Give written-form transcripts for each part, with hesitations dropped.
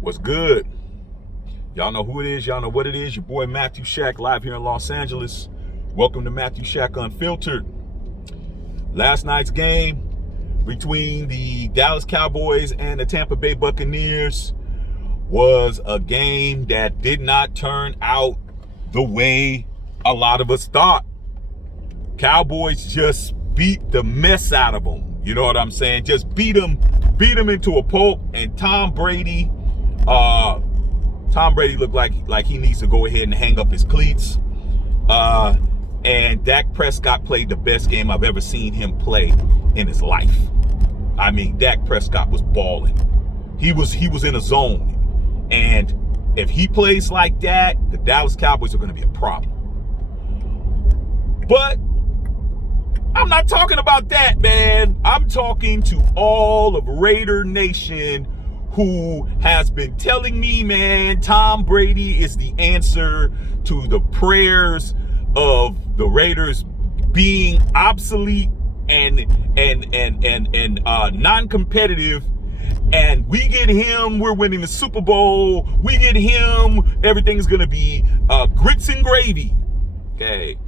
What's good? Y'all know who it is. Y'all know what it is. Your boy Matthew Shack, live here in Los Angeles. Welcome to Matthew Shack Unfiltered. Last night's game between the Dallas Cowboys and the Tampa Bay Buccaneers was a game that did not turn out the way a lot of us thought. Cowboys just beat the mess out of them. You know what I'm saying? Just beat them into a pulp. And Tom Brady looked like he needs to go ahead and hang up his cleats. And Dak Prescott played the best game I've ever seen him play in his life. I mean, Dak Prescott was balling. He was in a zone. And if he plays like that, the Dallas Cowboys are going to be a problem. But I'm not talking about that, man. I'm talking to all of Raider Nation who has been telling me, man, Tom Brady is the answer to the prayers of the Raiders being obsolete and non-competitive. And we get him, we're winning the Super Bowl. We get him, everything's gonna be grits and gravy. Okay.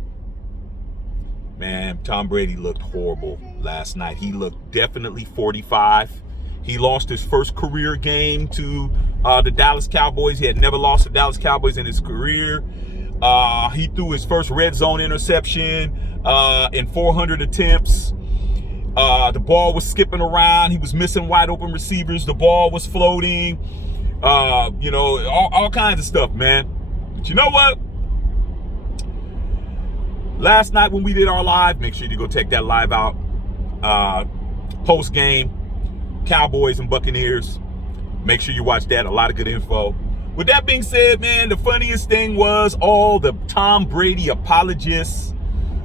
Man, Tom Brady looked horrible last night. He looked definitely 45. He lost his first career game to the Dallas Cowboys. He had never lost to Dallas Cowboys in his career. He threw his first red zone interception in 400 attempts. The ball was skipping around. He was missing wide open receivers. The ball was floating. All kinds of stuff, man. But you know what? Last night when we did our live, make sure you go check that live out. Post game, Cowboys and Buccaneers. Make sure you watch that. A lot of good info. With that being said, man, the funniest thing was all the Tom Brady apologists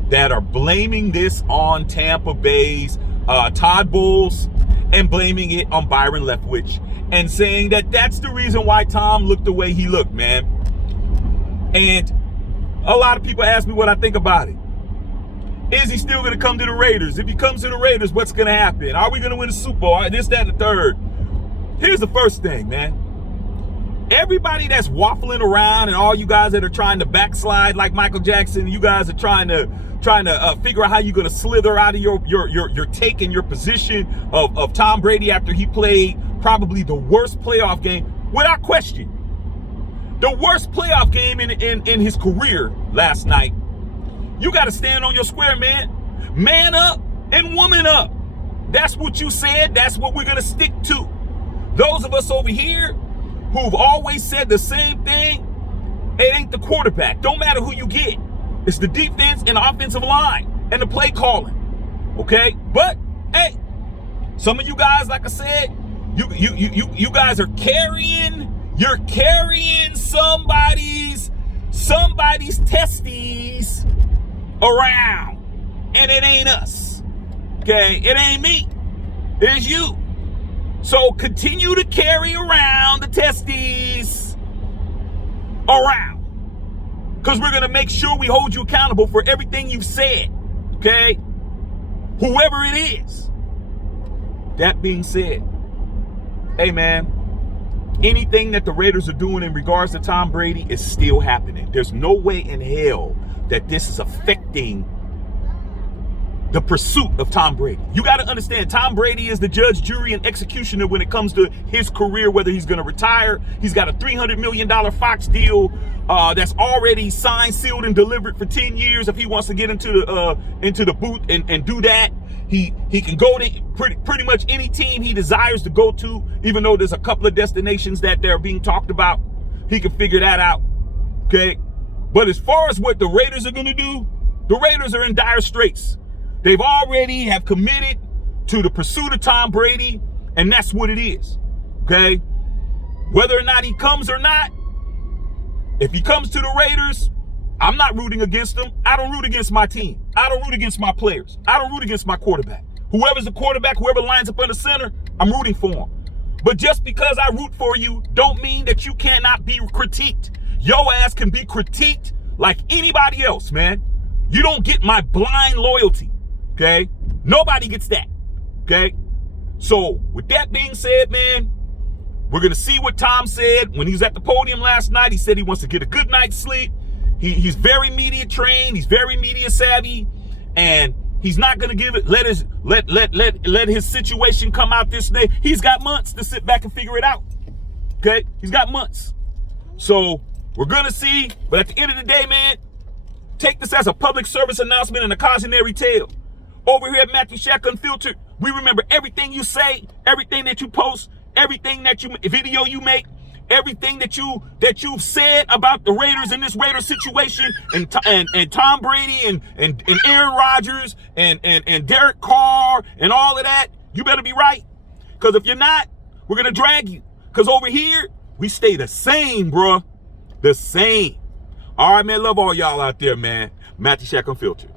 that are blaming this on Tampa Bay's Todd Bowles and blaming it on Byron Leftwich and saying that that's the reason why Tom looked the way he looked, man. And a lot of people ask me what I think about it. Is he still going to come to the Raiders? If he comes to the Raiders, what's going to happen? Are we going to win the Super Bowl? This, that, and the third. Here's the first thing, man. Everybody that's waffling around and all you guys that are trying to backslide like Michael Jackson, you guys are trying to figure out how you're going to slither out of your take and your position of Tom Brady after he played probably the worst playoff game, without question. The worst playoff game in his career last night. You got to stand on your square, man. Man up and woman up. That's what you said. That's what we're going to stick to. Those of us over here who've always said the same thing, it ain't the quarterback. Don't matter who you get. It's the defense and the offensive line and the play calling. Okay? But, hey, some of you guys, like I said, you guys are carrying somebody's testes around. And it ain't us. Okay? It ain't me. It is you. So continue to carry around the testes around. Because we're going to make sure we hold you accountable for everything you've said. Okay? Whoever it is. That being said, hey man, anything that the Raiders are doing in regards to Tom Brady is still happening. There's no way in hell that this is affecting the pursuit of Tom Brady. You got to understand, Tom Brady is the judge, jury, and executioner when it comes to his career, whether he's going to retire. He's got a $300 million Fox deal that's already signed, sealed, and delivered for 10 years. If he wants to get into the booth and do that, he can go to pretty much any team he desires to go to, even though there's a couple of destinations that they're being talked about. He can figure that out, okay? But as far as what the Raiders are going to do, the Raiders are in dire straits. They've already have committed to the pursuit of Tom Brady, and that's what it is, okay? Whether or not he comes or not, if he comes to the Raiders, I'm not rooting against him. I don't root against my team. I don't root against my players. I don't root against my quarterback. Whoever's the quarterback, whoever lines up in the center, I'm rooting for him. But just because I root for you don't mean that you cannot be critiqued. Your ass can be critiqued like anybody else, man. You don't get my blind loyalty. Okay? Nobody gets that. Okay? So, with that being said, man, We're going to see what Tom said when he was at the podium last night. He said he wants to get a good night's sleep. He's very media trained. He's very media savvy. And he's not going to give it, let his situation come out this day. He's got months to sit back and figure it out. Okay? He's got months. So we're going to see. But at the end of the day, man, take this as a public service announcement and a cautionary tale. Over here at Matthew Shack Unfiltered, we remember everything you say, everything that you post, everything that video you make, everything that you've said about the Raiders in this Raiders situation, and Tom Brady and Aaron Rodgers and Derek Carr and all of that. You better be right, because if you're not, we're gonna drag you. Because over here we stay the same, bruh, the same. All right, man. Love all y'all out there, man. Matthew Shack Unfiltered.